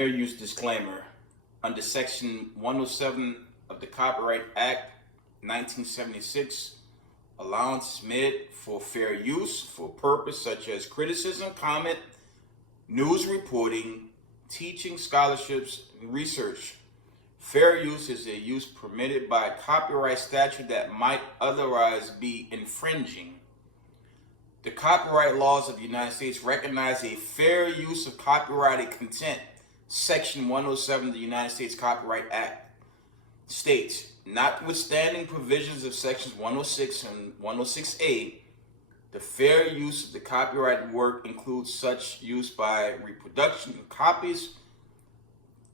Fair use disclaimer. Under Section 107 of the Copyright Act 1976, allowance is made for fair use for purpose such as criticism, comment, news reporting, teaching, scholarships, and research. Fair use is a use permitted by a copyright statute that might otherwise be infringing. The copyright laws of the United States recognize a fair use of copyrighted content. Section 107 of the United States Copyright Act states, notwithstanding provisions of sections 106 and 106A, the fair use of the copyrighted work includes such use by reproduction, copies,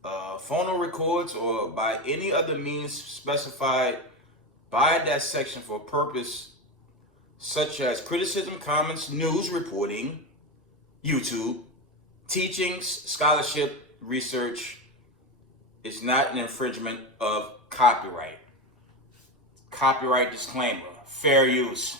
phonorecords, or by any other means specified by that section for a purpose such as criticism, comments, news reporting, YouTube, teachings, scholarship, research, is not an infringement of copyright. Copyright disclaimer, fair use.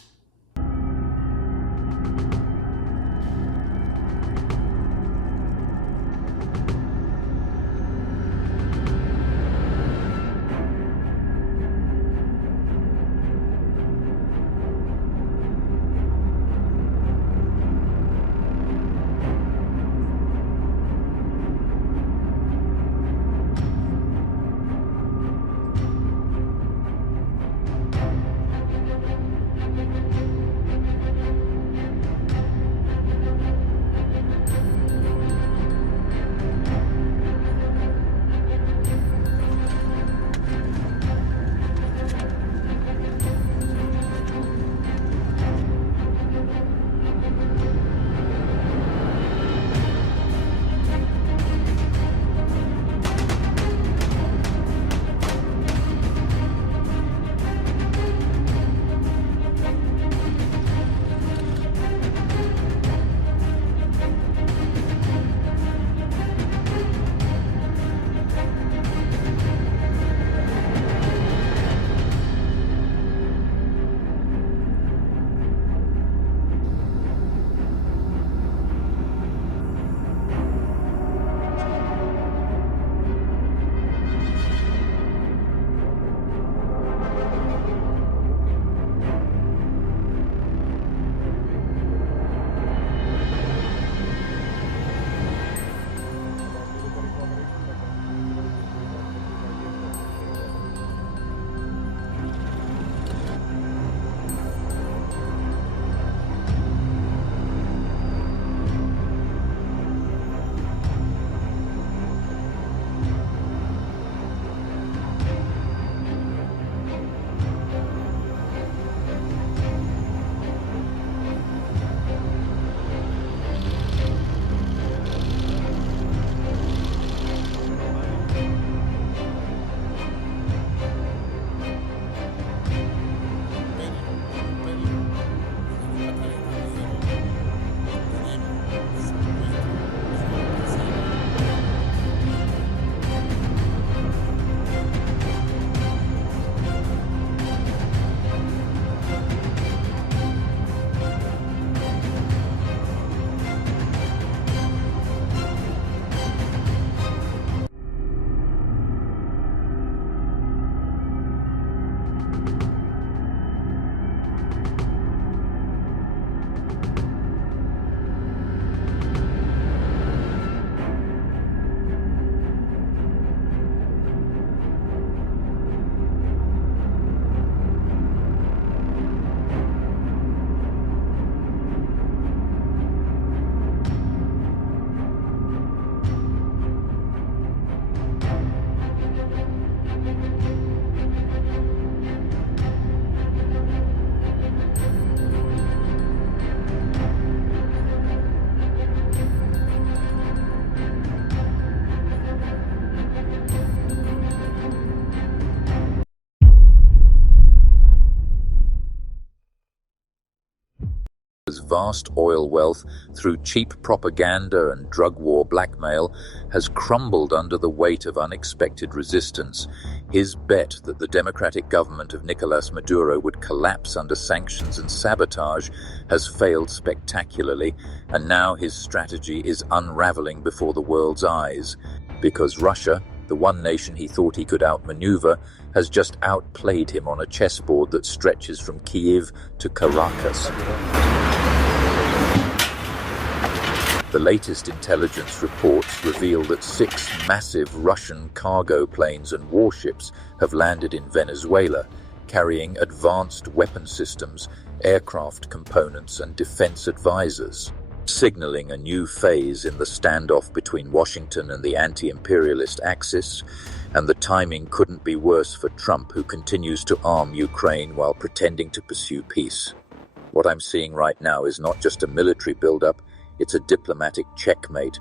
Vast oil wealth through cheap propaganda and drug war blackmail has crumbled under the weight of unexpected resistance. His bet that the democratic government of Nicolas Maduro would collapse under sanctions and sabotage has failed spectacularly, and now his strategy is unraveling before the world's eyes. because Russia, the one nation he thought he could outmaneuver, has just outplayed him on a chessboard that stretches from Kyiv to Caracas. The latest intelligence reports reveal that 6 massive Russian cargo planes and warships have landed in Venezuela, carrying advanced weapon systems, aircraft components, and defense advisors, signaling a new phase in the standoff between Washington and the anti-imperialist Axis. And the timing couldn't be worse for Trump, who continues to arm Ukraine while pretending to pursue peace. What I'm seeing right now is not just a military buildup, it's a diplomatic checkmate.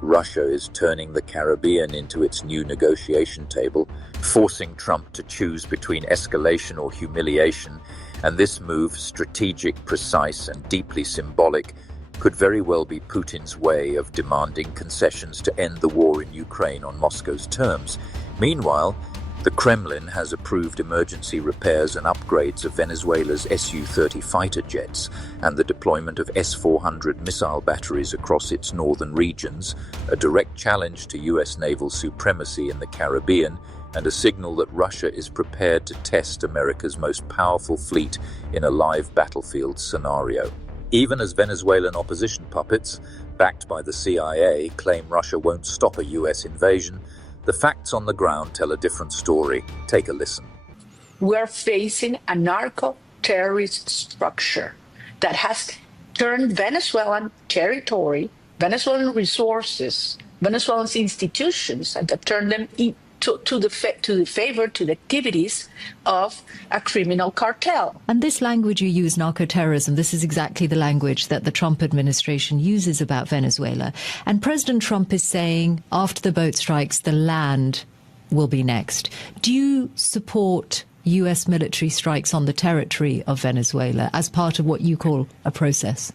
Russia is turning the Caribbean into its new negotiation table, forcing Trump to choose between escalation or humiliation, and this move, strategic, precise, and deeply symbolic, could very well be Putin's way of demanding concessions to end the war in Ukraine on Moscow's terms. Meanwhile, the Kremlin has approved emergency repairs and upgrades of Venezuela's Su-30 fighter jets and the deployment of S-400 missile batteries across its northern regions, a direct challenge to U.S. naval supremacy in the Caribbean and a signal that Russia is prepared to test America's most powerful fleet in a live battlefield scenario. Even as Venezuelan opposition puppets, backed by the CIA, claim Russia won't stop a U.S. invasion, the facts on the ground tell a different story. Take a listen. We're facing a narco-terrorist structure that has turned Venezuelan territory, Venezuelan resources, Venezuelan institutions, and that turned them to the activities of a criminal cartel. And this language you use, narco-terrorism, this is exactly the language that the Trump administration uses about Venezuela. And President Trump is saying, after the boat strikes, the land will be next. Do you support U.S. military strikes on the territory of Venezuela as part of what you call a process?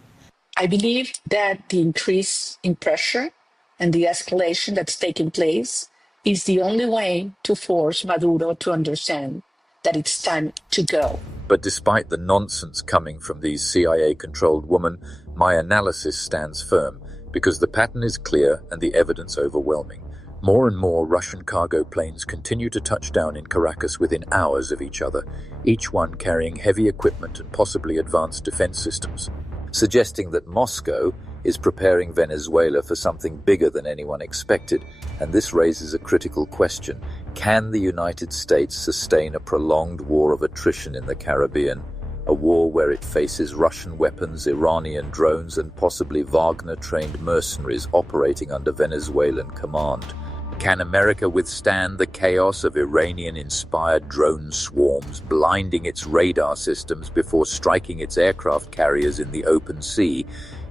I believe that the increase in pressure and the escalation that's taking place is the only way to force Maduro to understand that it's time to go. But despite the nonsense coming from these CIA-controlled women, my analysis stands firm, because the pattern is clear and the evidence overwhelming. More and more Russian cargo planes continue to touch down in Caracas within hours of each other, each one carrying heavy equipment and possibly advanced defense systems, suggesting that Moscow is preparing Venezuela for something bigger than anyone expected. And this raises a critical question. Can the United States sustain a prolonged war of attrition in the Caribbean? A war where it faces Russian weapons, Iranian drones, and possibly Wagner-trained mercenaries operating under Venezuelan command? Can America withstand the chaos of Iranian-inspired drone swarms blinding its radar systems before striking its aircraft carriers in the open sea?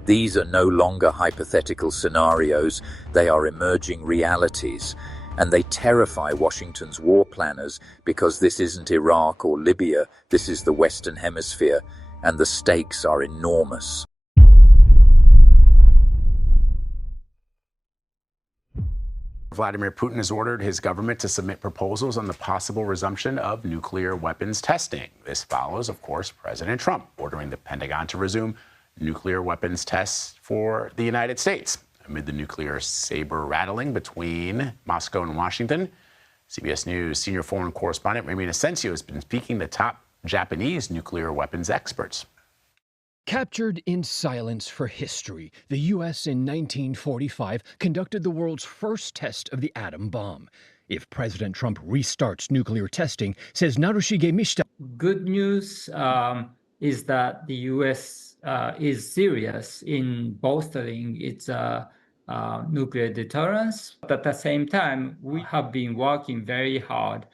These are no longer hypothetical scenarios, they are emerging realities. And they terrify Washington's war planners, because this isn't Iraq or Libya, this is the Western Hemisphere, and the stakes are enormous. Vladimir Putin has ordered his government to submit proposals on the possible resumption of nuclear weapons testing. This follows, of course, President Trump ordering the Pentagon to resume nuclear weapons tests for the United States. Amid the nuclear saber rattling between Moscow and Washington, CBS News senior foreign correspondent Remy Inocencio has been speaking to top Japanese nuclear weapons experts. Captured in silence for history, the U.S. in 1945 conducted the world's first test of the atom bomb. If President Trump restarts nuclear testing, says Narushige Mishita. Good news is that the U.S. Is serious in bolstering its nuclear deterrence. But at the same time, we have been working very hard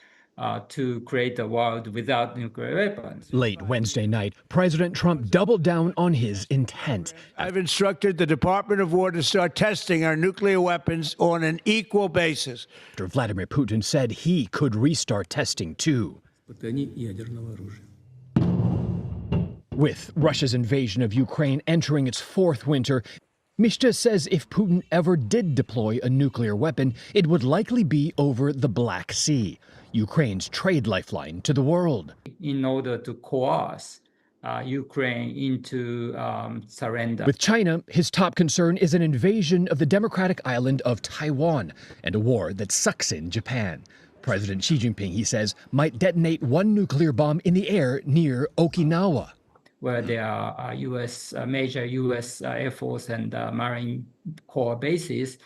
to create a world without nuclear weapons. Late Wednesday night, President Trump doubled down on his intent. I've instructed the Department of War to start testing our nuclear weapons on an equal basis. After Vladimir Putin said he could restart testing too. With Russia's invasion of Ukraine entering its fourth winter, Mishta says if Putin ever did deploy a nuclear weapon, it would likely be over the Black Sea, Ukraine's trade lifeline to the world. In order to coerce Ukraine into surrender. With China, his top concern is an invasion of the democratic island of Taiwan and a war that sucks in Japan. President Xi Jinping, he says, might detonate one nuclear bomb in the air near Okinawa, where there are major U.S. Air Force and Marine Corps bases,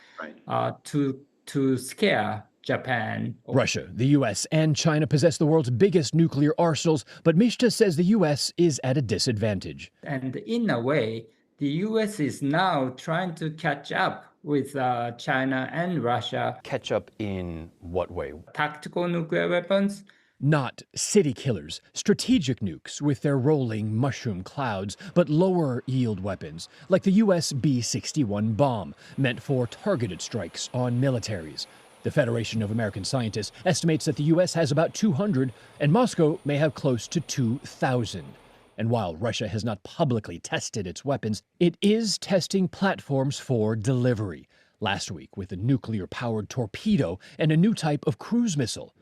to scare Japan. Russia, the U.S., and China possess the world's biggest nuclear arsenals, but Mishta says the U.S. is at a disadvantage. And in a way, the U.S. is now trying to catch up with China and Russia. Catch up in what way? Tactical nuclear weapons. Not city killers, strategic nukes with their rolling mushroom clouds, but lower yield weapons, like the US B-61 bomb, meant for targeted strikes on militaries. The Federation of American Scientists estimates that the U.S. has about 200, and Moscow may have close to 2,000. And while Russia has not publicly tested its weapons, it is testing platforms for delivery. Last week with a nuclear-powered torpedo and a new type of cruise missile.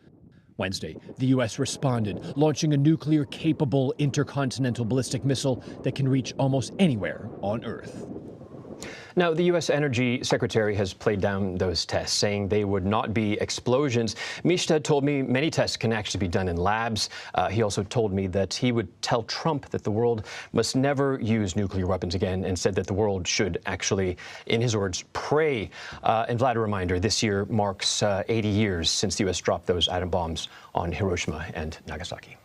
Wednesday, the U.S. responded, launching a nuclear-capable intercontinental ballistic missile that can reach almost anywhere on Earth. Now, the U.S. Energy Secretary has played down those tests, saying they would not be explosions. Mishta told me many tests can actually be done in labs. He also told me that he would tell Trump that the world must never use nuclear weapons again, and said that the world should actually, in his words, pray. And Vlad, a reminder, this year marks 80 years since the U.S. dropped those atom bombs on Hiroshima and Nagasaki.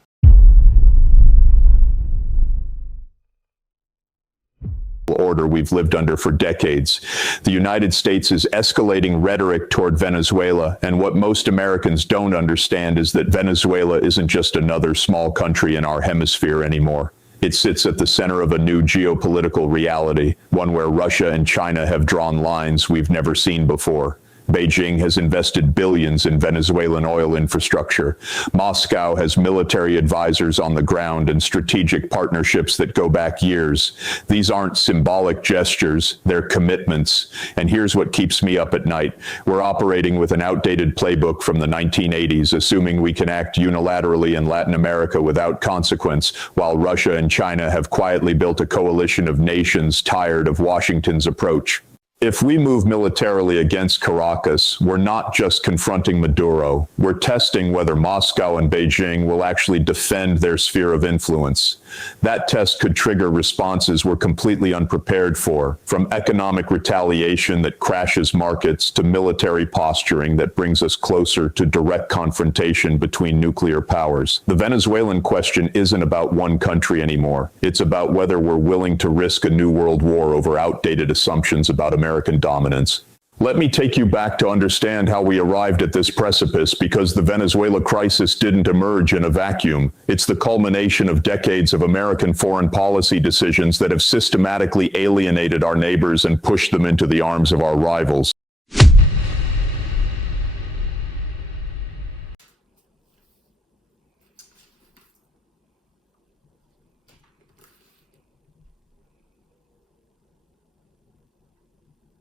Order we've lived under for decades. The United States is escalating rhetoric toward Venezuela, and what most Americans don't understand is that Venezuela isn't just another small country in our hemisphere anymore. It sits at the center of a new geopolitical reality, one where Russia and China have drawn lines we've never seen before. Beijing has invested billions in Venezuelan oil infrastructure. Moscow has military advisors on the ground and strategic partnerships that go back years. These aren't symbolic gestures, they're commitments. And here's what keeps me up at night. We're operating with an outdated playbook from the 1980s, assuming we can act unilaterally in Latin America without consequence, while Russia and China have quietly built a coalition of nations tired of Washington's approach. If we move militarily against Caracas, we're not just confronting Maduro, we're testing whether Moscow and Beijing will actually defend their sphere of influence. That test could trigger responses we're completely unprepared for, from economic retaliation that crashes markets to military posturing that brings us closer to direct confrontation between nuclear powers. The Venezuelan question isn't about one country anymore. It's about whether we're willing to risk a new world war over outdated assumptions about American dominance. Let me take you back to understand how we arrived at this precipice, because the Venezuela crisis didn't emerge in a vacuum. It's the culmination of decades of American foreign policy decisions that have systematically alienated our neighbors and pushed them into the arms of our rivals.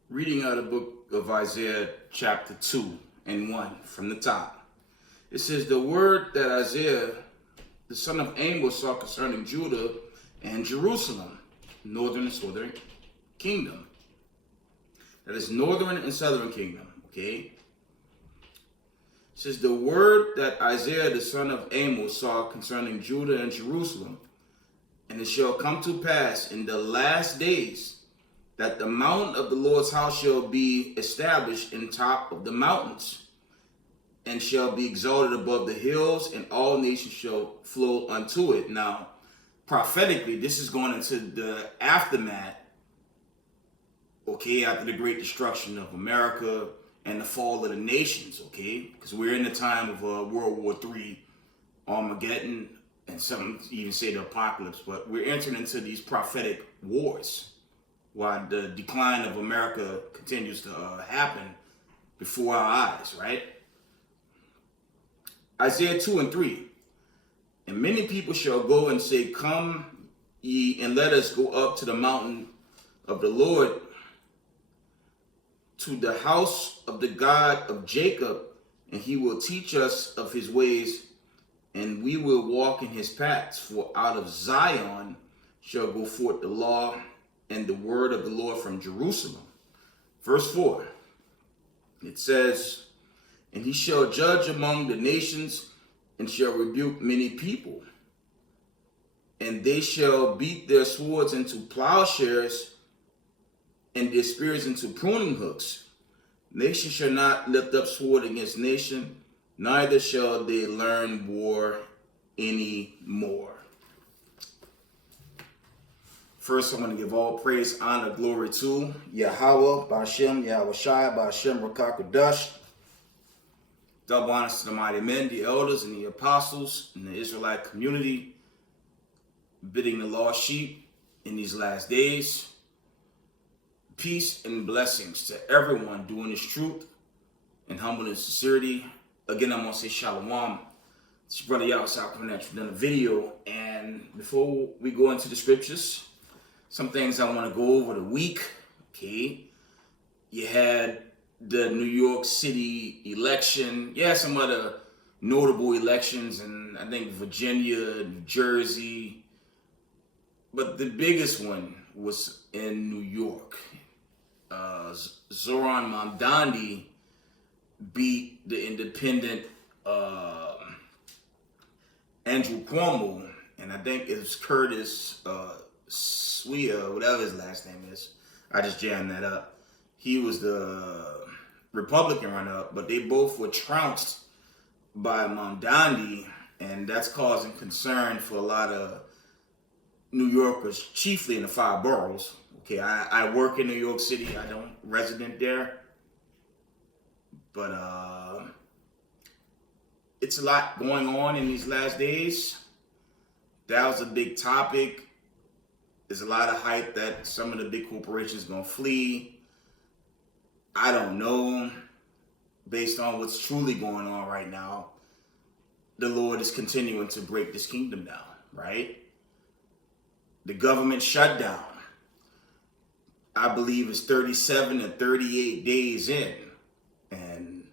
Reading out of the book of Isaiah chapter 2 and 1 from the top. It says, the word that Isaiah, the son of Amos, saw concerning Judah and Jerusalem, northern and southern kingdom. That is northern and southern kingdom, okay? It says, the word that Isaiah, the son of Amos, saw concerning Judah and Jerusalem. And it shall come to pass in the last days that the mountain of the Lord's house shall be established in top of the mountains, and shall be exalted above the hills, and all nations shall flow unto it. Now, prophetically, this is going into the aftermath, okay, after the great destruction of America and the fall of the nations, okay? Because we're in the time of World War III, Armageddon, and some even say the apocalypse, but we're entering into these prophetic wars, while the decline of America continues to happen before our eyes, right? Isaiah 2 and 3. And many people shall go and say, come ye and let us go up to the mountain of the Lord, to the house of the God of Jacob, and he will teach us of his ways, and we will walk in his paths. For out of Zion shall go forth the law and the word of the Lord from Jerusalem. Verse 4, it says, and he shall judge among the nations and shall rebuke many people. And they shall beat their swords into plowshares and their spears into pruning hooks. Nation shall not lift up sword against nation, neither shall they learn war any more. First, I want to give all praise, honor, glory to Yahweh, Ba'ashem, Yahweh Shai, Ba'ashem, Rakakodash. Double honors to the mighty men, the elders, and the apostles in the Israelite community, bidding the lost sheep in these last days. Peace and blessings to everyone doing this truth and humble and sincerity. Again, I'm going to say shalom. It's your brother Yahweh coming at you, done a video. And before we go into the scriptures, some things I want to go over the week. Okay. You had the New York City election. Yeah, some other notable elections, and I think Virginia, New Jersey. But the biggest one was in New York. Zoran Mamdani beat the independent Andrew Cuomo, and I think it was Curtis Swia, whatever his last name is. I just jammed that up. He was the Republican runner-up, but they both were trounced by Mamdani, and that's causing concern for a lot of New Yorkers, chiefly in the 5 boroughs. Okay, I work in New York City. I don't resident there, but it's a lot going on in these last days. That was a big topic. There's a lot of hype that some of the big corporations gonna flee. I don't know. Based on what's truly going on right now, the Lord is continuing to break this kingdom down, right? The government shutdown, I believe, is 37 and 38 days in. And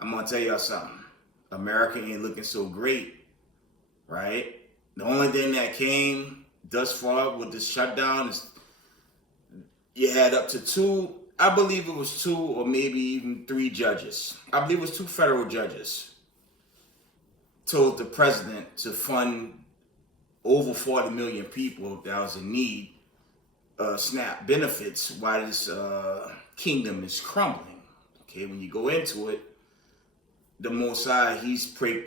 I'm going to tell y'all something. America ain't looking so great, right? The only thing that came thus far with this shutdown is you had up to 2, I believe it was 2 or maybe even 3 judges. I believe it was 2 federal judges told the president to fund over 40 million people that was in need SNAP benefits while this kingdom is crumbling. Okay, when you go into it, the Most High, he's breaking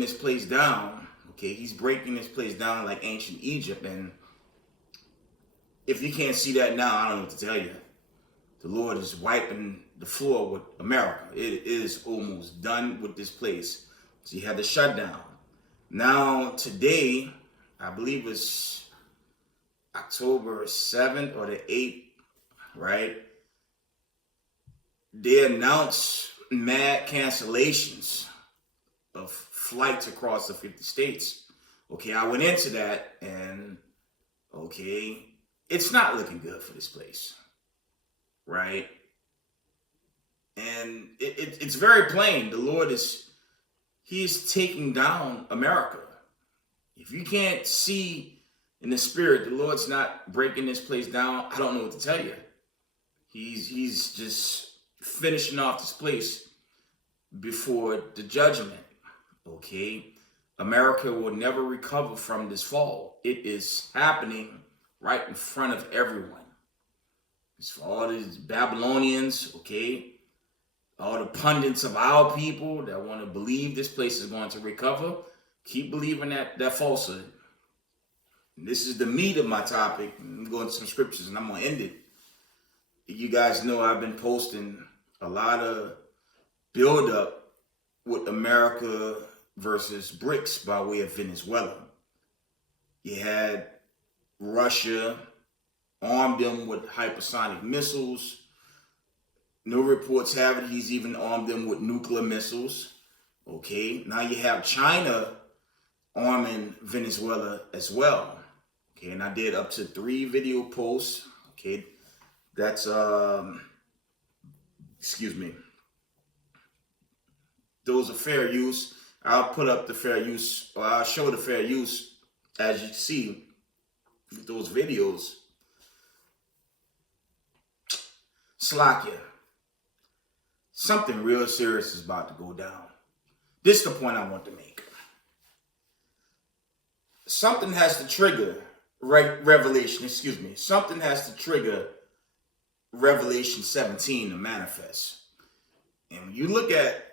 this place down. Okay, he's breaking this place down like ancient Egypt. And if you can't see that now, I don't know what to tell you. The Lord is wiping the floor with America. It is almost done with this place. So you had the shutdown. Now today, I believe it's October 7th or the 8th, right? They announced mad cancellations of flights across the 50 states. Okay, I went into that and, okay, it's not looking good for this place, right? And it's very plain. The Lord He's taking down America. If you can't see in the spirit, the Lord's not breaking this place down, I don't know what to tell you. He's just finishing off this place before the judgment. Okay? America will never recover from this fall. It is happening right in front of everyone. It's for all these Babylonians, okay? All the pundits of our people that want to believe this place is going to recover, keep believing that falsehood. And this is the meat of my topic. I'm going to some scriptures and I'm going to end it. You guys know I've been posting a lot of build-up with America versus BRICS by way of Venezuela. You had Russia armed them with hypersonic missiles. No reports have it he's even armed them with nuclear missiles. Okay, now you have China arming Venezuela as well. Okay, and I did up to 3 video posts. Okay, that's excuse me. those are fair use. I'll put up the fair use, or I'll show the fair use, as you see with those videos. Slakia. Something real serious is about to go down. This is the point I want to make. Something has to trigger Revelation, something has to trigger Revelation 17 to manifest. And when you look at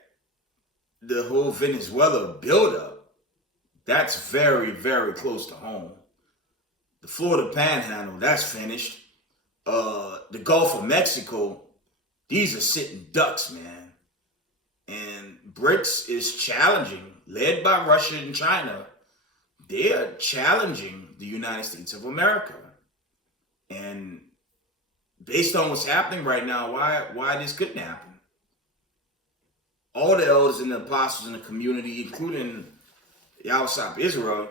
the whole Venezuela buildup, that's very, very close to home. The Florida Panhandle, that's finished. The Gulf of Mexico, these are sitting ducks, man. And BRICS is challenging, led by Russia and China. They are challenging the United States of America. And based on what's happening right now, why this couldn't happen? All the elders and the apostles in the community, including Yahweh Israel,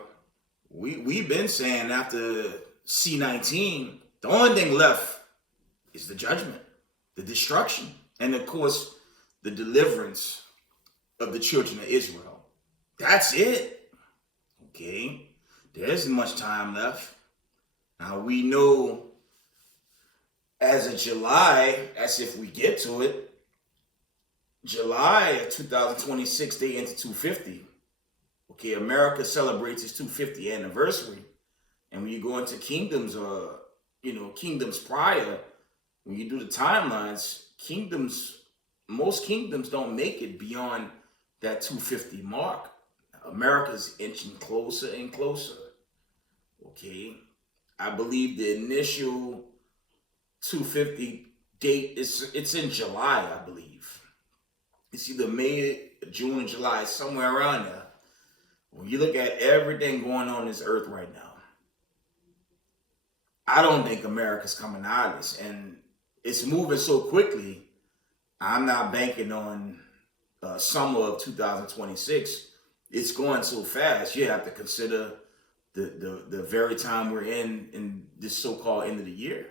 we've been saying after C-19, the only thing left is the judgment, the destruction, and of course, the deliverance of the children of Israel. That's it. Okay? There isn't much time left. Now we know as of July, as if we get to it, July of 2026, they enter 250. Okay, America celebrates its 250th anniversary. And when you go into kingdoms or, kingdoms prior, when you do the timelines, most kingdoms don't make it beyond that 250 mark. America's inching closer and closer. Okay, I believe the initial 250 date it's in July, I believe. It's either May, June, and July, somewhere around there. When you look at everything going on this earth right now, I don't think America's coming out of this, and it's moving so quickly. I'm not banking on summer of 2026. It's going so fast. You have to consider the very time we're in this so-called end of the year,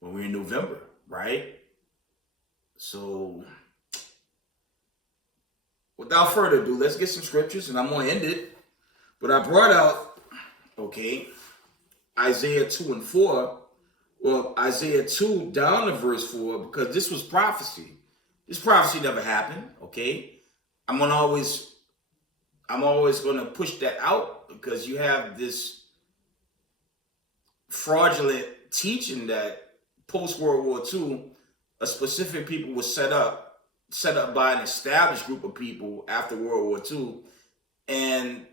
when we're in November, right? So, without further ado, let's get some scriptures, and I'm going to end it. But I brought out, Isaiah 2 and 4. Well, Isaiah 2 down to verse 4, because this was prophecy. This prophecy never happened, okay? I'm always going to push that out, because you have this fraudulent teaching that post-World War II, a specific people was set up by an established group of people after World War II, and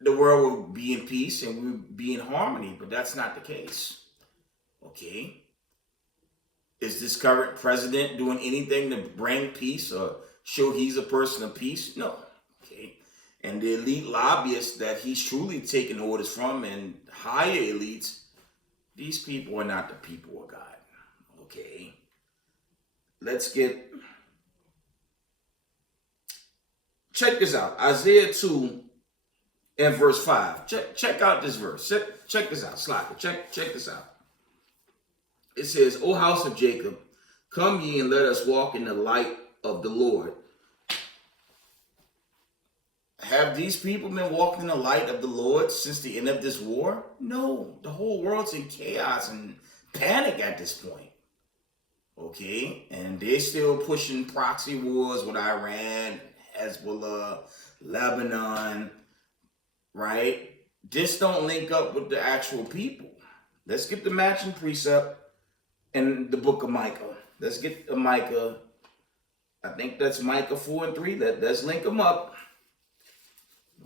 the world will be in peace and we'll be in harmony, but that's not the case. Okay? Is this current president doing anything to bring peace or show he's a person of peace? No. Okay? And the elite lobbyists that he's truly taking orders from, and higher elites, these people are not the people of God. Okay? Let's check this out. Isaiah 2 and verse 5. Check out this verse. Check this out. Slide it. Check this out. It says, O house of Jacob, come ye and let us walk in the light of the Lord. Have these people been walking in the light of the Lord since the end of this war? No. The whole world's in chaos and panic at this point. Okay? And they're still pushing proxy wars with Iran, Hezbollah, Lebanon, right? This don't link up with the actual people. Let's get the matching precept in the book of Micah. Let's get Micah. I think that's Micah 4 and 3. Let's link them up.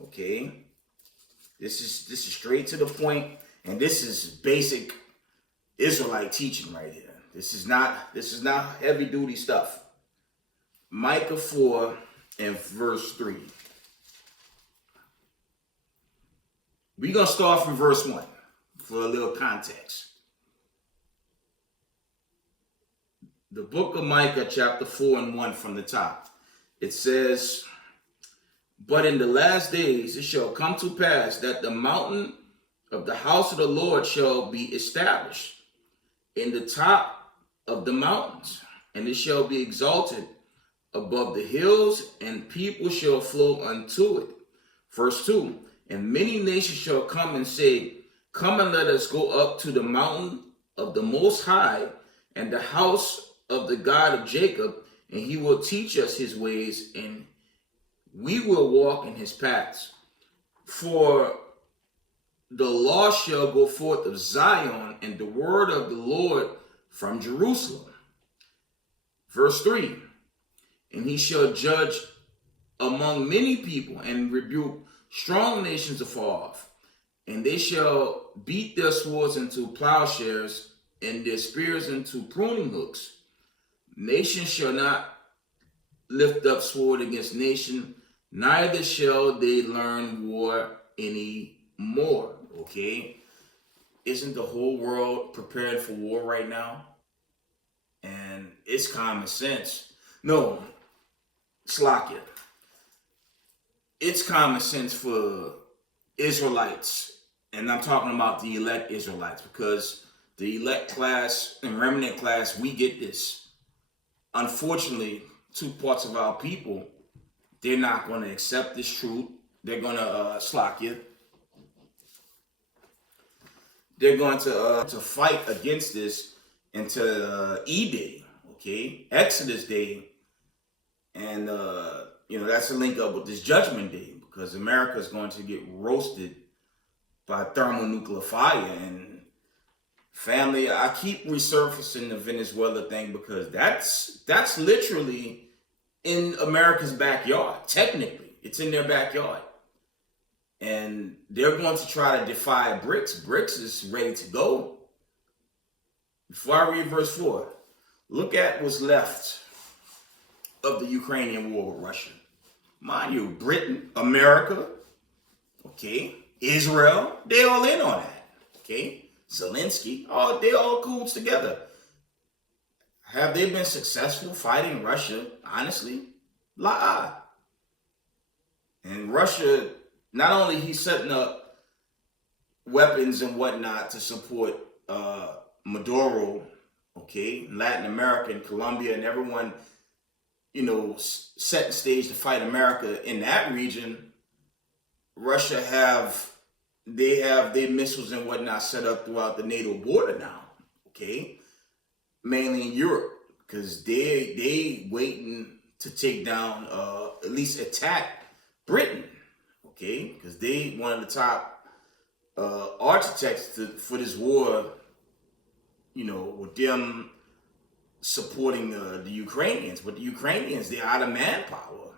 Okay. This is straight to the point, and this is basic Israelite teaching right here. This is not heavy duty stuff. Micah 4 and verse 3. We're going to start from verse 1 for a little context. The book of Micah, chapter 4 and 1 from the top. It says, but in the last days it shall come to pass that the mountain of the house of the Lord shall be established in the top of the mountains, and it shall be exalted above the hills, and people shall flow unto it. Verse 2, and many nations shall come and say, come and let us go up to the mountain of the Most High, and the house of the God of Jacob, and he will teach us his ways, and we will walk in his paths. For the law shall go forth of Zion, and the word of the Lord from Jerusalem. Verse 3, and he shall judge among many people, and rebuke strong nations afar off. And they shall beat their swords into plowshares, and their spears into pruning hooks. Nation shall not lift up sword against nation, neither shall they learn war any more. Okay? Isn't the whole world prepared for war right now? And it's common sense. No, Slakia. It's common sense for Israelites, and I'm talking about the elect Israelites, because the elect class and remnant class, we get this. Unfortunately, two parts of our people, they're not going to accept this truth. They're going to Slakia. They're going to fight against this until E-Day, okay? Exodus Day. And, that's a link up with this Judgment Day, because America is going to get roasted by thermonuclear fire. And family, I keep resurfacing the Venezuela thing because that's literally in America's backyard. Technically, it's in their backyard. And they're going to try to defy BRICS. BRICS is ready to go. Before I read verse 4, look at what's left of the Ukrainian war with Russia. Mind you, Britain, America, okay, Israel, they all in on that, okay? Zelensky, they all cool together. Have they been successful fighting Russia? Honestly, la. And Russia, not only he's setting up weapons and whatnot to support Maduro, okay, Latin America and Colombia and everyone, set the stage to fight America in that region. Russia have their missiles and whatnot set up throughout the NATO border now, okay? Mainly in Europe, because they waiting to take down, at least attack Britain, okay? Because they one of the top architects for this war, with them supporting the Ukrainians. But the Ukrainians, they're out of manpower,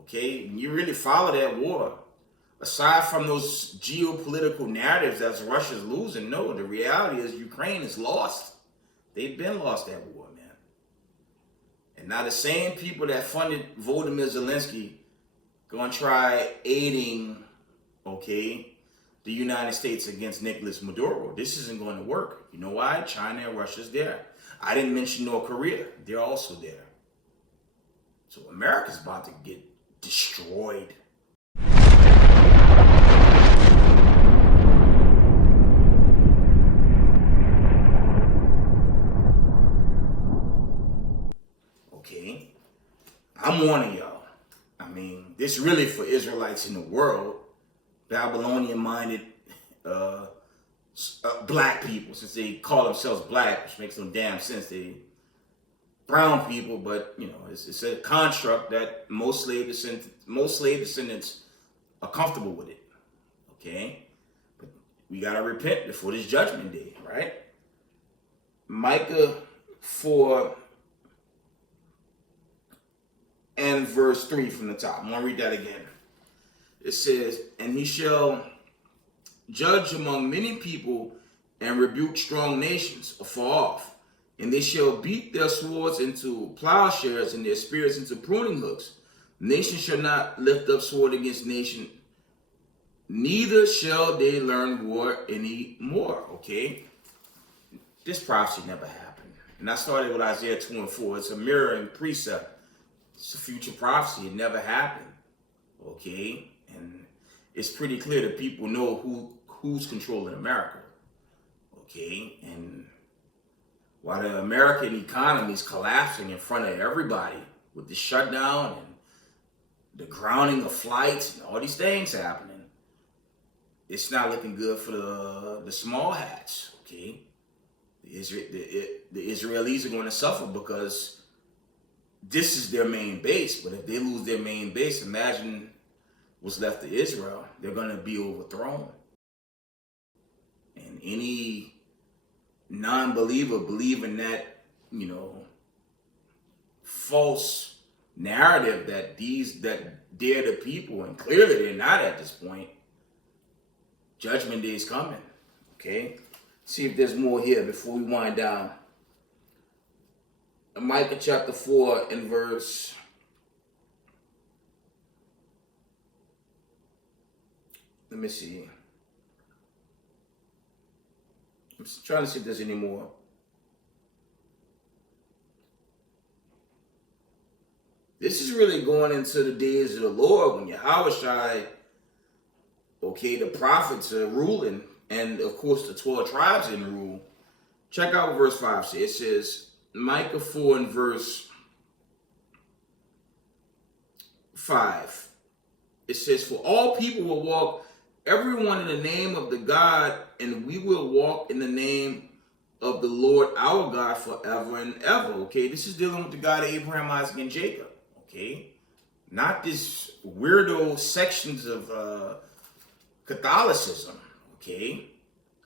okay? When you really follow that war, aside from those geopolitical narratives that Russia's losing, no, the reality is Ukraine is lost. They've been lost that war, man. And now the same people that funded Volodymyr Zelensky gonna try aiding, okay, the United States against Nicolas Maduro. This isn't going to work. You know why? China and Russia's there. I didn't mention North Korea. They're also there. So America's about to get destroyed. Okay? I'm warning y'all. I mean, this really for Israelites in the world, Babylonian-minded black people, since they call themselves black, which makes no damn sense. They brown people, but it's a construct that most slave descendants are comfortable with it. Okay, but we gotta repent before this Judgment Day, right? Micah 4 and verse 3 from the top. I'm gonna read that again. It says, and he shall judge among many people and rebuke strong nations afar off. And they shall beat their swords into plowshares and their spears into pruning hooks. Nation shall not lift up sword against nation, neither shall they learn war any more. Okay? This prophecy never happened. And I started with Isaiah 2 and 4. It's a mirroring precept. It's a future prophecy. It never happened. Okay? And it's pretty clear that people know who's controlling America. Okay? And while the American economy is collapsing in front of everybody with the shutdown and the grounding of flights and all these things happening, it's not looking good for the small hats, okay? The Israelis are going to suffer because this is their main base. But if they lose their main base, imagine what's left of Israel. They're going to be overthrown. And any non-believer believing that, false narrative that they're the people, and clearly they're not at this point. Judgment day is coming, okay? See if there's more here before we wind down. Micah chapter 4 and verse... Let me see. I'm just trying to see if there's any more. This is really going into the days of the Lord when Yahushua, the prophets are ruling, and of course the 12 tribes in rule. Check out what verse 5 says. It says, Micah 4 and verse 5. It says, for all people will walk, everyone in the name of the God, and we will walk in the name of the Lord our God forever and ever. Okay, this is dealing with the God of Abraham, Isaac, and Jacob. Okay, not this weirdo sections of Catholicism. Okay,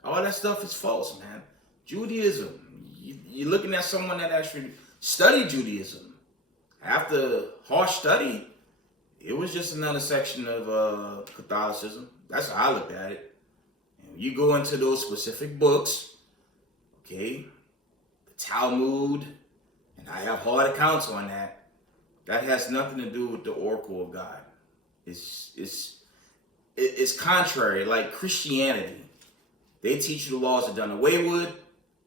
all that stuff is false, man. Judaism, you're looking at someone that actually studied Judaism. After harsh study, it was just another section of Catholicism. That's how I look at it. And you go into those specific books, okay, the Talmud, and I have hard accounts on that. That has nothing to do with the oracle of God. It's contrary, like Christianity. They teach you the laws are done away with.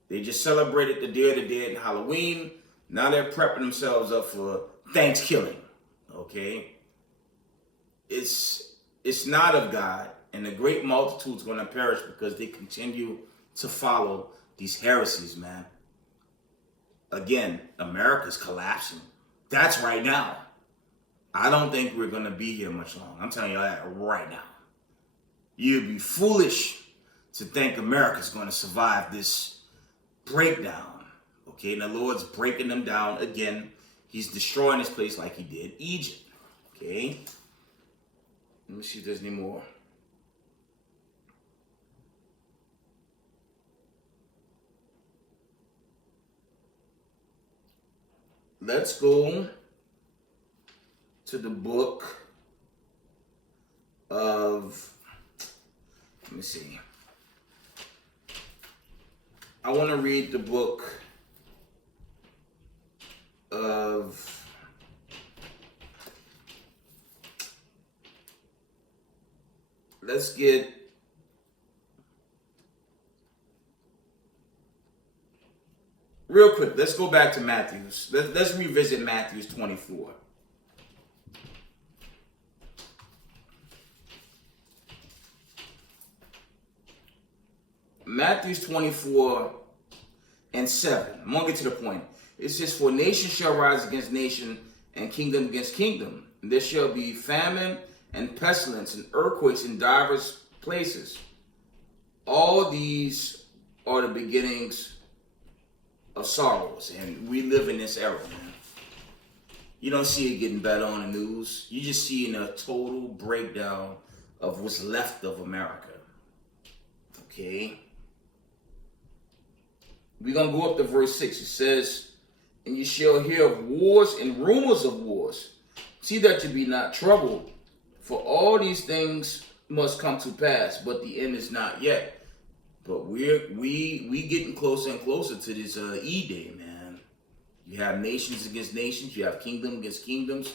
They just celebrated the Day of the Dead and Halloween. Now they're prepping themselves up for Thanksgiving. Okay? It's not of God. And the great multitude is going to perish because they continue to follow these heresies, man. Again, America's collapsing. That's right now. I don't think we're going to be here much longer. I'm telling you that right now. You'd be foolish to think America's going to survive this breakdown. Okay, and the Lord's breaking them down again. He's destroying this place like he did Egypt. Okay. Let me see if there's any more. Let's go to the book of, let me see. I want to read the book of let's get real quick. Let's go back to Matthew's. Let's revisit Matthew's 24. Matthew's 24 and 7. I'm going to get to the point. It says, for nation shall rise against nation and kingdom against kingdom. And there shall be famine and pestilence and earthquakes in divers places. All these are the beginnings of sorrows. And we live in this era, man. You don't see it getting better on the news. You just see a total breakdown of what's left of America. Okay? We're going to go up to verse 6. It says, and you shall hear of wars and rumors of wars. See that you be not troubled, for all these things must come to pass, but the end is not yet. But we getting closer and closer to this E-Day, man. You have nations against nations. You have kingdom against kingdoms.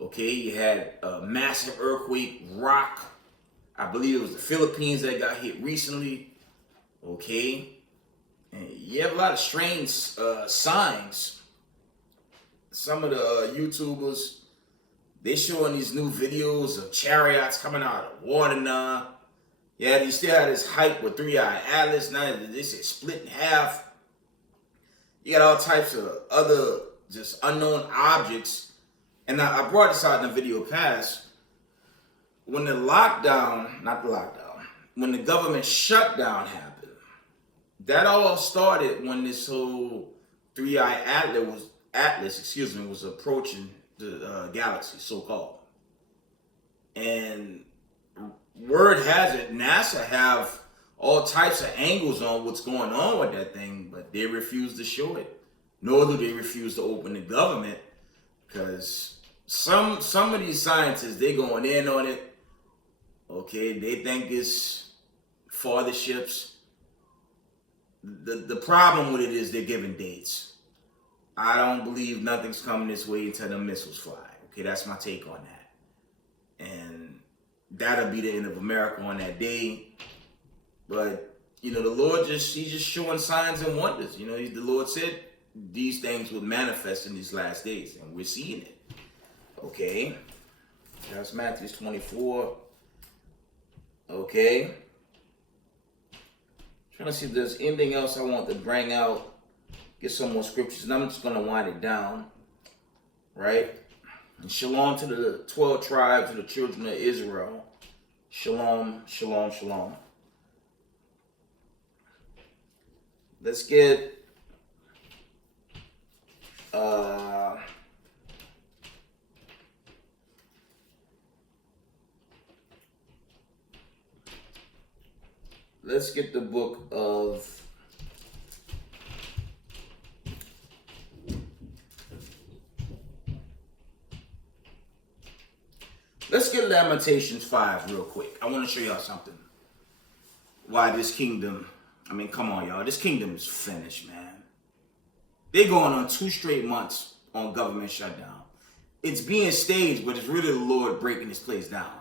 Okay, you had a massive earthquake rock. I believe it was the Philippines that got hit recently. Okay. And you have a lot of strange signs. Some of the YouTubers, they showing these new videos of chariots coming out of water now. Yeah, they still had this hype with 3-eyed Atlas. Now they say split in half. You got all types of other just unknown objects. And I brought this out in the video past. When the when the government shutdown happened, that all started when this whole three-eye Atlas was approaching the galaxy, so-called. And word has it, NASA have all types of angles on what's going on with that thing, but they refuse to show it. Nor do they refuse to open the government, because some of these scientists, they going in on it. Okay, they think it's fatherships. The problem with it is they're giving dates. I don't believe nothing's coming this way until the missiles fly. Okay, that's my take on that. And that'll be the end of America on that day. But, you know, the Lord he's just showing signs and wonders. You know, the Lord said these things would manifest in these last days, and we're seeing it. Okay, that's Matthew 24. Okay. Trying to see if there's anything else I want to bring out. Get some more scriptures, and I'm just going to wind it down. Right? And shalom to the 12 tribes of the children of Israel. Shalom, shalom, shalom. Let's get the book of Lamentations 5 real quick. I want to show y'all something. Why this kingdom, I mean, come on, y'all. This kingdom is finished, man. They're going on 2 straight months on government shutdown. It's being staged, but it's really the Lord breaking this place down.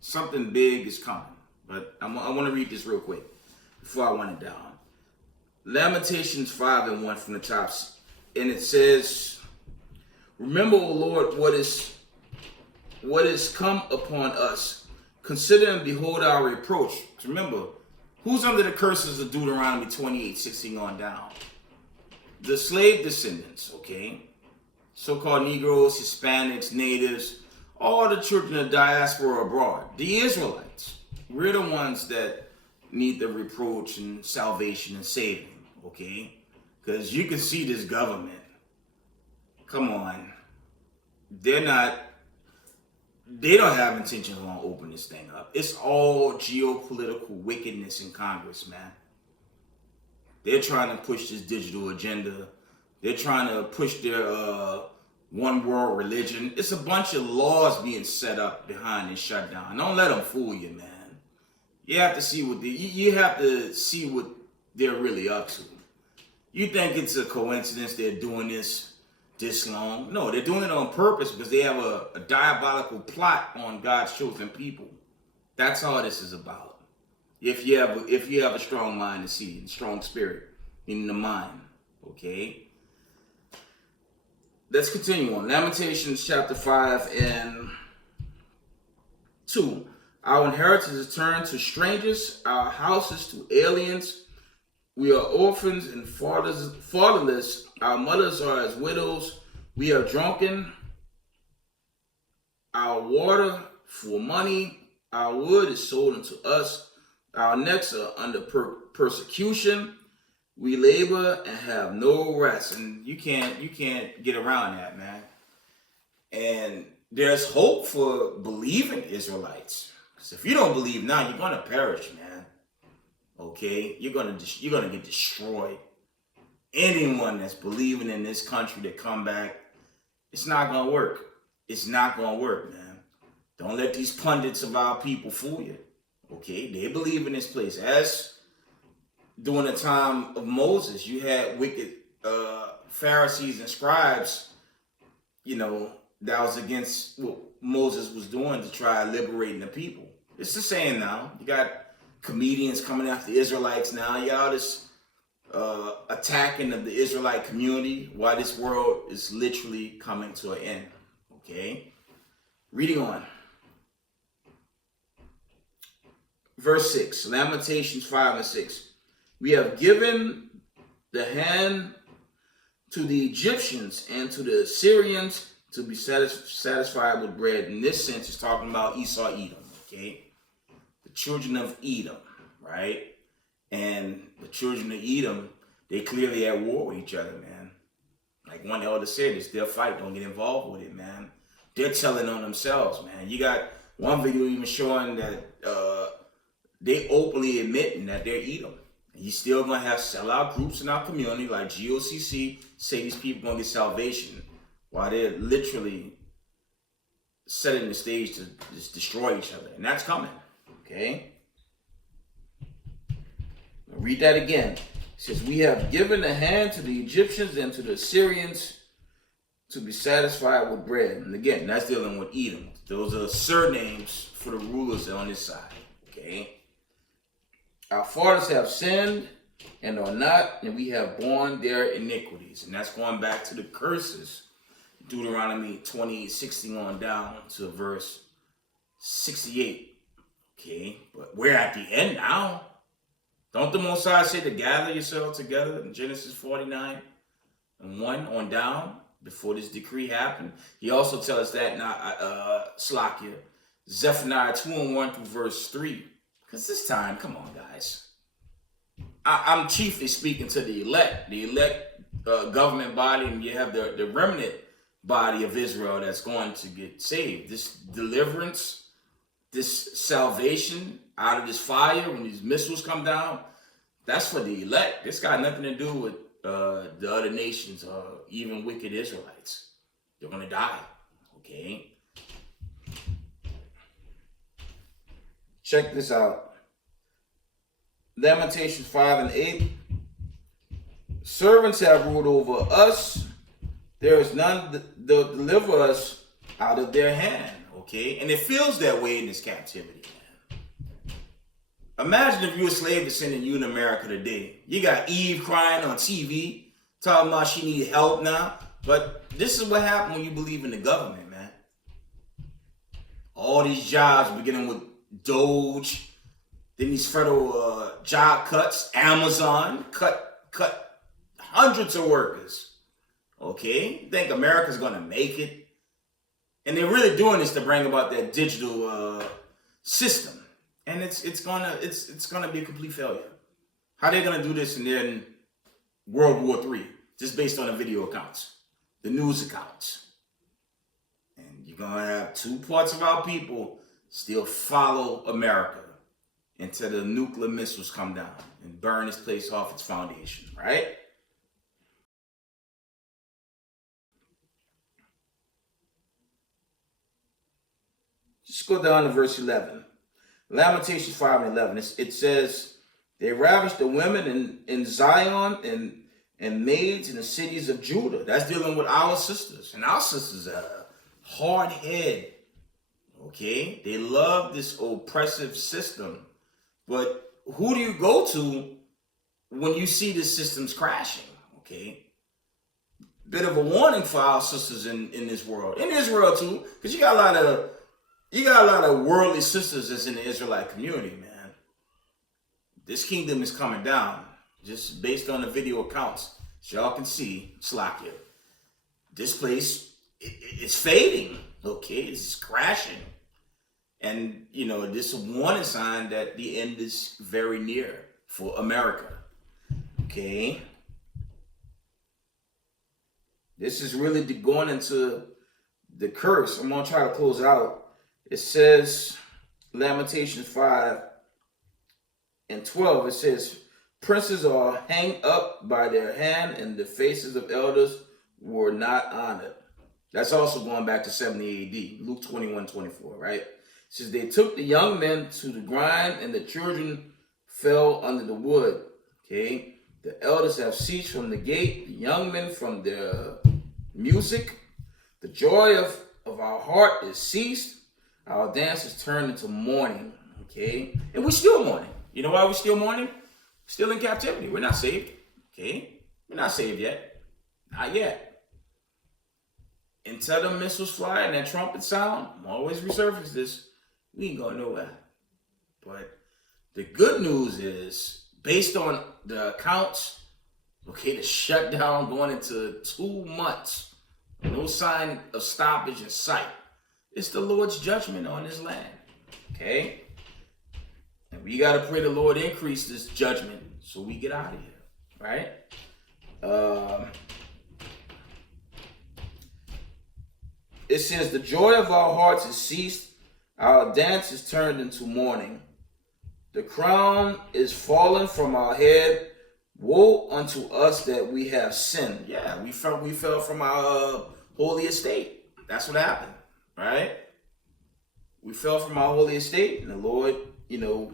Something big is coming. But I want to read this real quick before I wind it down. Lamentations 5:1 from the top. And it says, remember, O Lord, what is come upon us. Consider and behold our reproach. Remember, who's under the curses of Deuteronomy 28:16 on down? The slave descendants, okay? So-called Negroes, Hispanics, natives, all the children of diaspora abroad. The Israelites. We're the ones that need the reproach and salvation and saving, okay? Because you can see this government. Come on. They don't have intentions on opening this thing up. It's all geopolitical wickedness in Congress, man. They're trying to push this digital agenda. They're trying to push their one world religion. It's a bunch of laws being set up behind this shutdown. Don't let them fool you, man. You have to see what they're really up to. You think it's a coincidence they're doing this long? No, they're doing it on purpose because they have a diabolical plot on God's chosen people. That's all this is about. If you have a strong mind to see, a strong spirit in the mind, okay? Let's continue on. Lamentations chapter 5:2. Our inheritance is turned to strangers, our houses to aliens. We are orphans and fatherless. Our mothers are as widows. We are drunken. Our water for money. Our wood is sold unto us. Our necks are under persecution. We labor and have no rest. And you can't get around that, man. And there's hope for believing Israelites. Because if you don't believe now, you're gonna perish, man. Okay, you're gonna get destroyed. Anyone that's believing in this country to come back, it's not gonna work. It's not gonna work, man. Don't let these pundits of our people fool you. Okay, they believe in this place. As during the time of Moses, you had wicked Pharisees and scribes, you know, that was against what Moses was doing to try liberating the people. It's the same now. You got comedians coming after the Israelites now. Y'all this attacking of the Israelite community while this world is literally coming to an end. Okay? Reading on. Verse 6, Lamentations 5:6. We have given the hand to the Egyptians and to the Assyrians to be satisfied with bread. In this sense, it's talking about Esau, Edom, okay? The children of Edom, right? And the children of Edom, they clearly at war with each other, man. Like one elder said, it's their fight. Don't get involved with it, man. They're telling on themselves, man. You got one video even showing that they openly admitting that they're Edom. And you still gonna have sellout groups in our community like GOCC say these people gonna get salvation while they're literally setting the stage to just destroy each other. And that's coming, okay? I'll read that again. It says, we have given a hand to the Egyptians and to the Assyrians to be satisfied with bread. And again, that's dealing with Edom. Those are surnames for the rulers on this side, okay? Our fathers have sinned and are not, and we have borne their iniquities. And that's going back to the curses. Deuteronomy 20:16 on down to verse 68. Okay, but we're at the end now. Don't the Most High say to gather yourselves together in Genesis 49 and 1 on down before this decree happened? He also tells us that now, Slakia, Zephaniah 2:1 through verse 3. Because this time, come on, guys. I'm chiefly speaking to the elect government body, and you have the remnant body of Israel that's going to get saved. This deliverance, this salvation out of this fire when these missiles come down, that's for the elect. This got nothing to do with the other nations or even wicked Israelites. They're going to die, okay? Check this out. Lamentations 5 and 8. Servants have ruled over us. There is none that deliver us out of their hand. Okay? And it feels that way in this captivity, man. Imagine if you were a slave descendant, you in America today. You got Eve crying on TV, talking about she needed help now. But this is what happened when you believe in the government, man. All these jobs, beginning with Doge, then these federal job cuts, Amazon cut hundreds of workers. Okay, you think America's gonna make it? And they're really doing this to bring about that digital system, and it's gonna be a complete failure. How they gonna do this and then World War III, just based on the video accounts, the news accounts, and you're gonna have two parts of our people still follow America until the nuclear missiles come down and burn this place off its foundation, right? Just go down to verse 11. Lamentations 5 and 11. It says, they ravished the women in Zion and maids in the cities of Judah. That's dealing with our sisters. And our sisters are hard head. Okay? They love this oppressive system. But who do you go to when you see this system's crashing? Okay? Bit of a warning for our sisters in this world. In Israel too, because you got a lot of worldly sisters that's in the Israelite community, man. This kingdom is coming down, just based on the video accounts. As y'all can see, Slakia, this place, it's fading, okay? It's crashing. And, you know, this is a warning sign that the end is very near for America, okay? This is really going into the curse. I'm going to try to close out. It says, Lamentations 5 and 12, it says, princes are hanged up by their hand, and the faces of elders were not honored. That's also going back to 70 AD, Luke 21:24, right? It says, they took the young men to the grind, and the children fell under the wood. Okay? The elders have ceased from the gate, the young men from their music. The joy of our heart is ceased. Our dance is turned into mourning, okay? And we're still mourning. You know why we're still mourning? Still in captivity. We're not saved, okay? We're not saved yet. Not yet. Until the missiles fly and that trumpet sound, I'm always resurface this, we ain't going nowhere. But the good news is, based on the accounts Okay, the shutdown going into 2 months. No sign of stoppage in sight. It's the Lord's judgment on this land. Okay? And we got to pray the Lord increase this judgment so we get out of here. Right? It says, the joy of our hearts is ceased. Our dance is turned into mourning. The crown is fallen from our head. Woe unto us that we have sinned. Yeah, we fell from our holy estate. That's what happened, right? We fell from our holy estate, and the Lord, you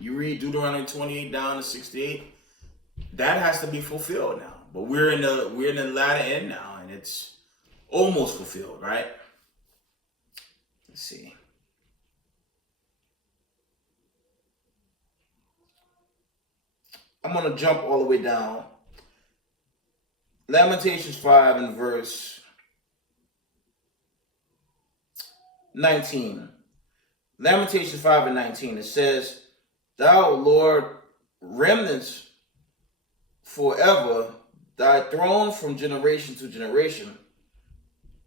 read Deuteronomy 28 down to 68. That has to be fulfilled now. But we're in the latter end now, and it's almost fulfilled, right? Let's see. I'm going to jump all the way down. Lamentations 5 and verse 19. Lamentations 5 and 19. It says, Thou, Lord, remnants forever, thy throne from generation to generation.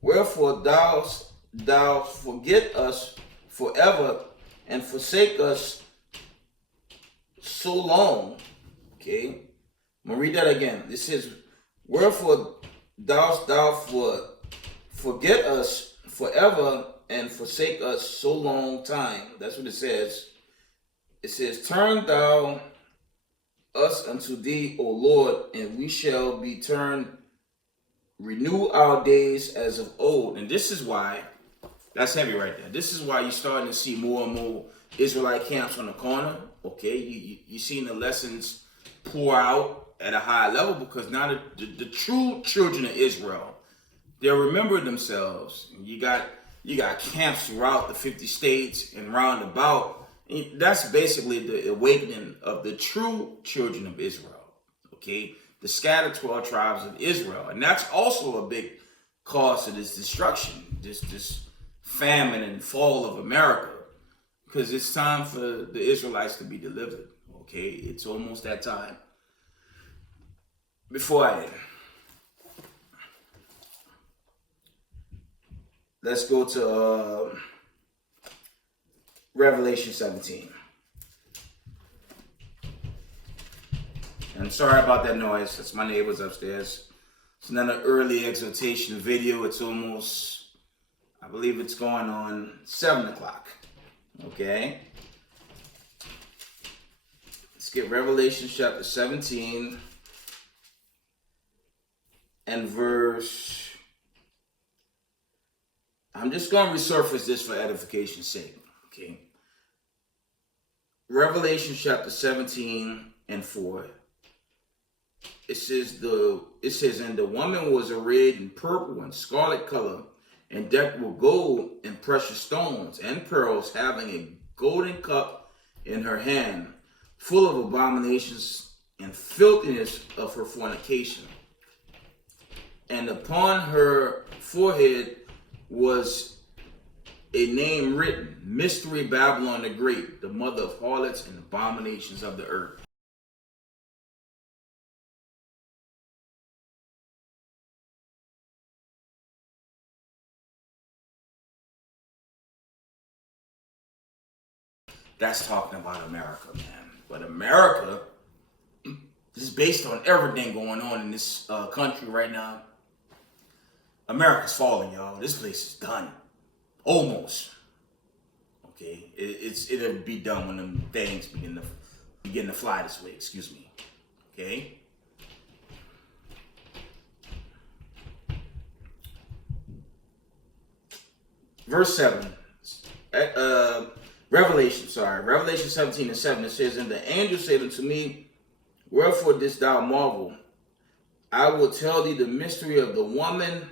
Wherefore thou forget us forever and forsake us so long. Okay, I'm gonna read that again. It says, wherefore thou forget us forever and forsake us so long time. That's what it says. It says, turn thou us unto thee, O Lord, and we shall be turned. Renew our days as of old. And this is why, that's heavy right there. This is why you're starting to see more and more Israelite camps on the corner. Okay, you're seeing the lessons pour out at a high level, because now the true children of Israel, they'll remember themselves. You got camps throughout the 50 states and round about. And that's basically the awakening of the true children of Israel. Okay, the scattered 12 tribes of Israel, and that's also a big cause of this destruction, this famine and fall of America, because it's time for the Israelites to be delivered. Okay, it's almost that time. Before I end, let's go to Revelation 17. I'm sorry about that noise. That's my neighbors upstairs. It's another early exhortation video. It's almost, I believe it's going on 7 o'clock. Okay. Let's get Revelation chapter 17 and verse. I'm just going to resurface this for edification's sake. Okay. Revelation chapter 17 and 4. It says, and the woman was arrayed in purple and scarlet color, and decked with gold and precious stones and pearls, having a golden cup in her hand, full of abominations and filthiness of her fornication. And upon her forehead was a name written, Mystery Babylon the Great, the mother of harlots and abominations of the earth. That's talking about America, man. But America is based on everything going on in this country right now. America's falling, y'all. This place is done. Almost. Okay? It'll be done when them things begin to fly this way. Excuse me. Okay? Verse 7. Revelation 17 and 7, it says, and the angel said unto me, wherefore didst thou marvel? I will tell thee the mystery of the woman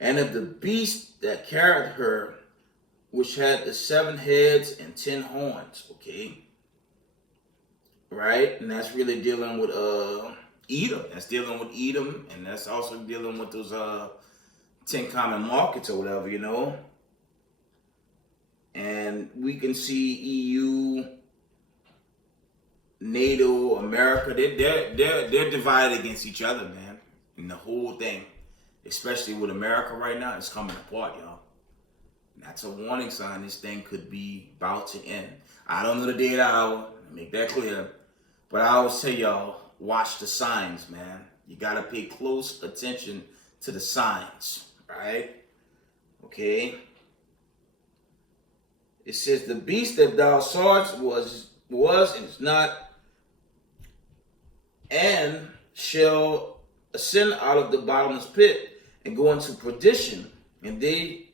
and of the beast that carried her, which had the 7 heads and 10 horns. Okay. Right? And that's really dealing with Edom. That's dealing with Edom, and that's also dealing with those 10 common markets or whatever, you know. And we can see EU NATO, America, they're divided against each other, man. And the whole thing, especially with America right now, is coming apart, y'all. And that's a warning sign this thing could be about to end. I don't know the day or the hour, make that clear. But I always tell y'all, watch the signs, man. You gotta pay close attention to the signs, right? Okay. It says, the beast that thou sawest was and is not, and shall ascend out of the bottomless pit and go into perdition, and they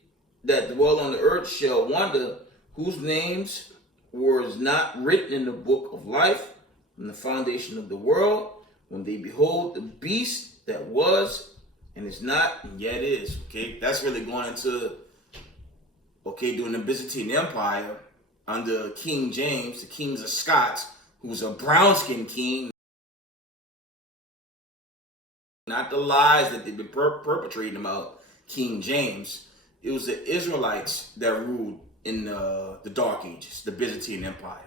that dwell on the earth shall wonder, whose names were not written in the book of life from the foundation of the world, when they behold the beast that was and is not and yet is. Okay, that's really going into, okay, during the Byzantine Empire under King James, the kings of Scots, who was a brown-skinned king. Not the lies that they've been perpetrating about King James. It was the Israelites that ruled in the Dark Ages, the Byzantine Empire.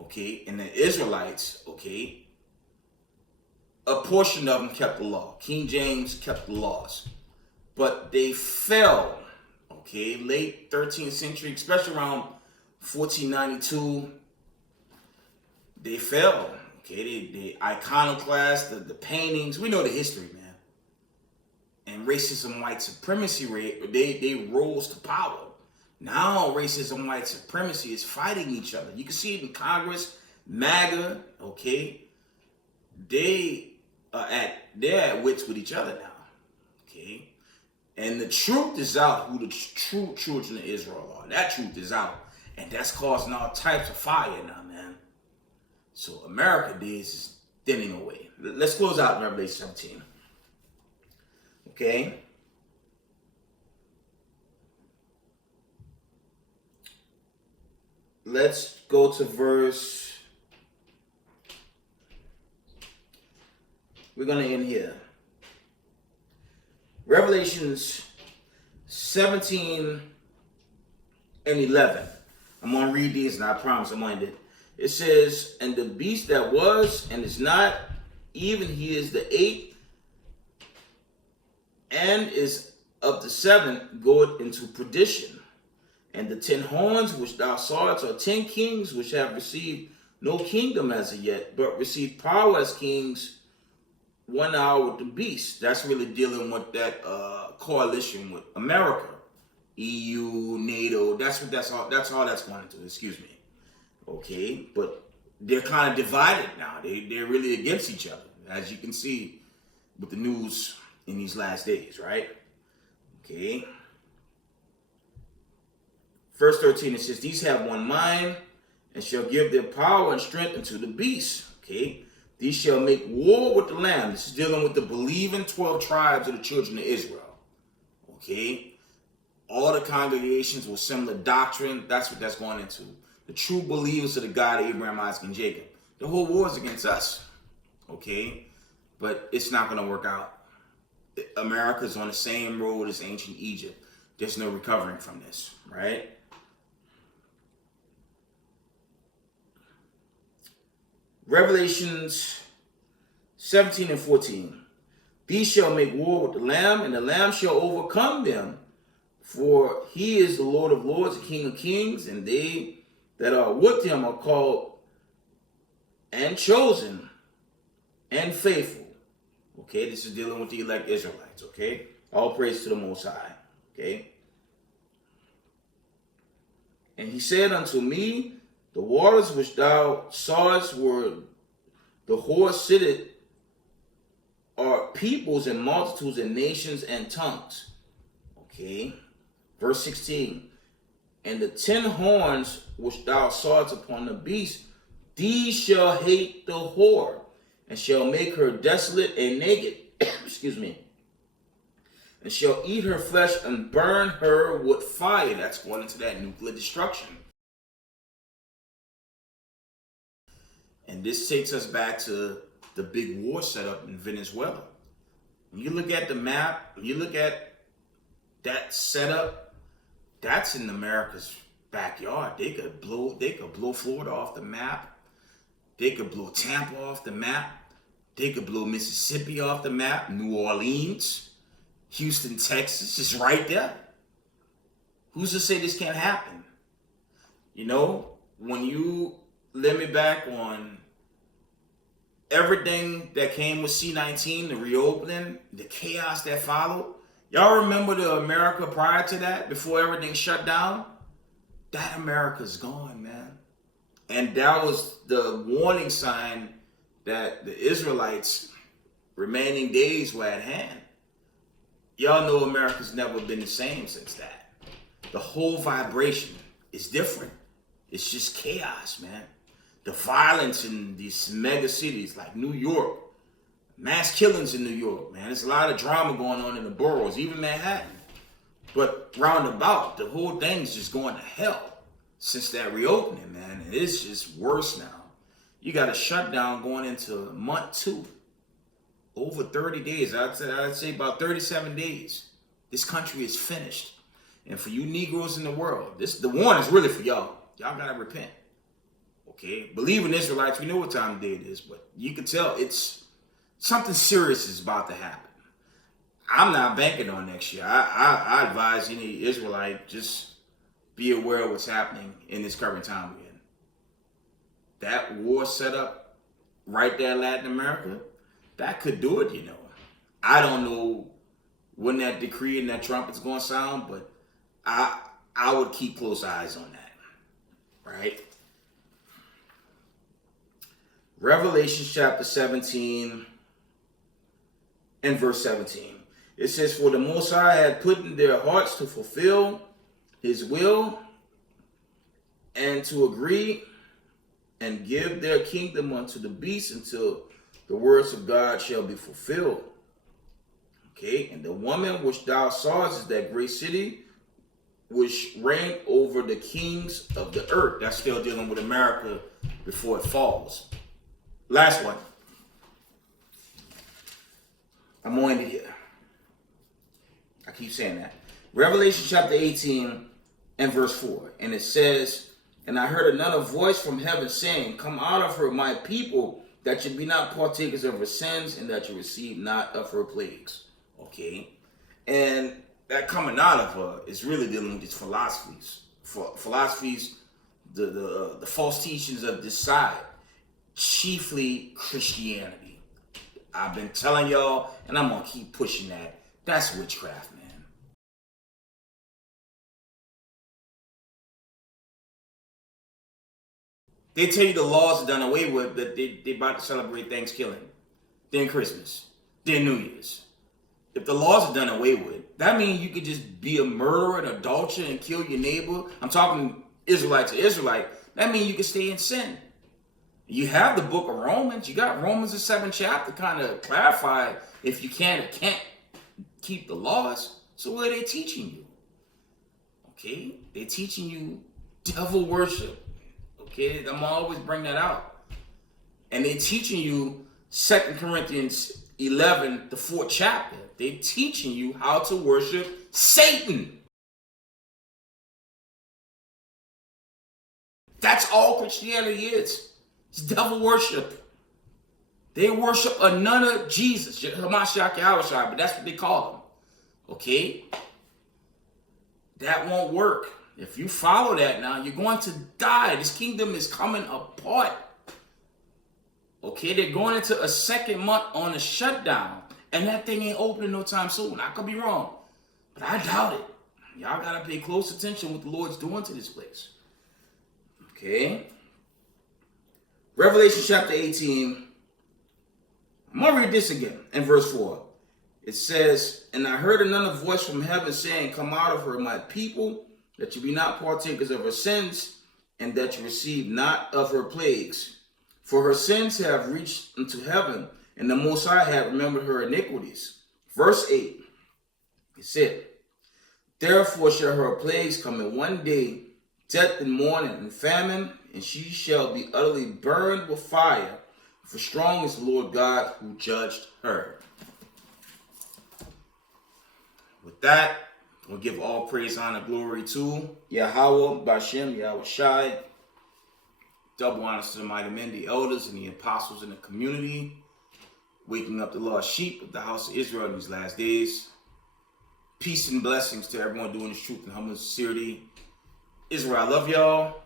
Okay, and the Israelites, okay, a portion of them kept the law. King James kept the laws, but they fell. Okay, late 13th century, especially around 1492, they fell. Okay, the iconoclasts, the paintings, we know the history, man. And racism, white supremacy, they rose to power. Now racism, white supremacy is fighting each other. You can see it in Congress, MAGA, okay? They're at wits with each other now, okay? And the truth is out, who the true children of Israel are. That truth is out. And that's causing all types of fire now, man. So America days is thinning away. Let's close out in Revelation 17. Okay? Let's go to verse. We're going to end here. Revelations 17 and 11. I'm going to read these and I promise I'm going to end it. It says, and the beast that was and is not, even he is the eighth, and is of the seventh, goeth into perdition. And the 10 horns which thou sawest are 10 kings which have received no kingdom as of yet, but received power as kings 1 hour with the beast. That's really dealing with that coalition with America, EU, NATO. That's all that's going into. Excuse me. Okay, but they're kind of divided now. They're really against each other, as you can see with the news in these last days, right? Okay. Verse 13, it says, these have one mind, and shall give their power and strength unto the beast. Okay. These shall make war with the Lamb. This is dealing with the believing 12 tribes of the children of Israel. Okay. All the congregations with similar doctrine. That's what that's going into. The true believers of the God of Abraham, Isaac, and Jacob. The whole war is against us. Okay. But it's not going to work out. America's on the same road as ancient Egypt. There's no recovering from this, right? Revelations 17 and 14. These shall make war with the Lamb, and the Lamb shall overcome them. For he is the Lord of lords, the King of kings, and they that are with him are called and chosen and faithful. Okay, this is dealing with the elect Israelites, okay? All praise to the Most High, okay? And he said unto me, the waters which thou sawest where the horse sitteth are peoples and multitudes and nations and tongues. Okay. Verse 16. And the 10 horns which thou sawest upon the beast, these shall hate the whore, and shall make her desolate and naked. Excuse me. And shall eat her flesh and burn her with fire. That's going into that nuclear destruction. And this takes us back to the big war setup in Venezuela. When you look at the map, when you look at that setup, that's in America's backyard. They could blow Florida off the map. They could blow Tampa off the map. They could blow Mississippi off the map. New Orleans, Houston, Texas, just right there. Who's to say this can't happen? You know, when you let me back on everything that came with C-19, the reopening, the chaos that followed. Y'all remember the America prior to that, before everything shut down? That America's gone, man. And that was the warning sign that the Israelites' remaining days were at hand. Y'all know America's never been the same since that. The whole vibration is different. It's just chaos, man. The violence in these mega cities like New York, mass killings in New York, man. There's a lot of drama going on in the boroughs, even Manhattan. But roundabout, the whole thing's just going to hell since that reopening, man. And it's just worse now. You got a shutdown going into month 2. Over 30 days. I'd say about 37 days. This country is finished. And for you Negroes in the world, the warning is really for y'all. Y'all got to repent. Okay? Believe in Israelites, we know what time of day it is, but you can tell it's something serious is about to happen. I'm not banking on next year. I advise any Israelite, just be aware of what's happening in this current time we're in. That war set up right there in Latin America, that could do it, you know. I don't know when that decree and that trumpet's going to sound, but I would keep close eyes on that. Right? Revelation chapter 17 and verse 17. It says, for the Most High had put in their hearts to fulfill his will and to agree and give their kingdom unto the beast until the words of God shall be fulfilled. Okay, and the woman which thou sawest is that great city which reigned over the kings of the earth. That's still dealing with America before it falls. Last one. I'm going to here. I keep saying that. Revelation chapter 18 and verse 4. And it says, and I heard another voice from heaven saying, come out of her, my people, that you be not partakers of her sins, and that you receive not of her plagues. Okay? And that coming out of her is really dealing with these philosophies. Philosophies, the false teachings of this side, chiefly Christianity. I've been telling y'all, and I'm going to keep pushing that. That's witchcraft, man. They tell you the laws are done away with, that they about to celebrate Thanksgiving, then Christmas, then New Year's. If the laws are done away with, that means you could just be a murderer, an adulterer, and kill your neighbor. I'm talking Israelite to Israelite. That means you can stay in sin. You have the book of Romans. You got Romans the 7th chapter kind of clarify if you can or can't keep the laws. So what are they teaching you? Okay? They're teaching you devil worship. Okay? I'm gonna always bring that out. And they're teaching you 2 Corinthians 11, the 4th chapter. They're teaching you how to worship Satan. That's all Christianity is. It's devil worship. They worship another Jesus, Hamashiach Yahushua, but that's what they call him. Okay? That won't work. If you follow that now, you're going to die. This kingdom is coming apart. Okay, they're going into a second month on a shutdown. And that thing ain't opening no time soon. I could be wrong. But I doubt it. Y'all got to pay close attention what the Lord's doing to this place. Okay. Revelation chapter 18. I'm going to read this again in verse 4. It says, and I heard another voice from heaven saying, come out of her, my people, that you be not partakers of her sins, and that you receive not of her plagues. For her sins have reached unto heaven, and the Most High hath remembered her iniquities. Verse 8, it said, therefore shall her plagues come in one day, death and mourning and famine, and she shall be utterly burned with fire. For strong is the Lord God who judged her. With that, we'll give all praise, honor, glory to Yahweh, Bashem, Yahweh Shai. Double honors to the mighty men, the elders, and the apostles in the community, waking up the lost sheep of the house of Israel in these last days. Peace and blessings to everyone doing this truth and humble sincerity. Israel, I love y'all.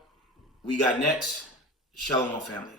We got next. Shalom, family.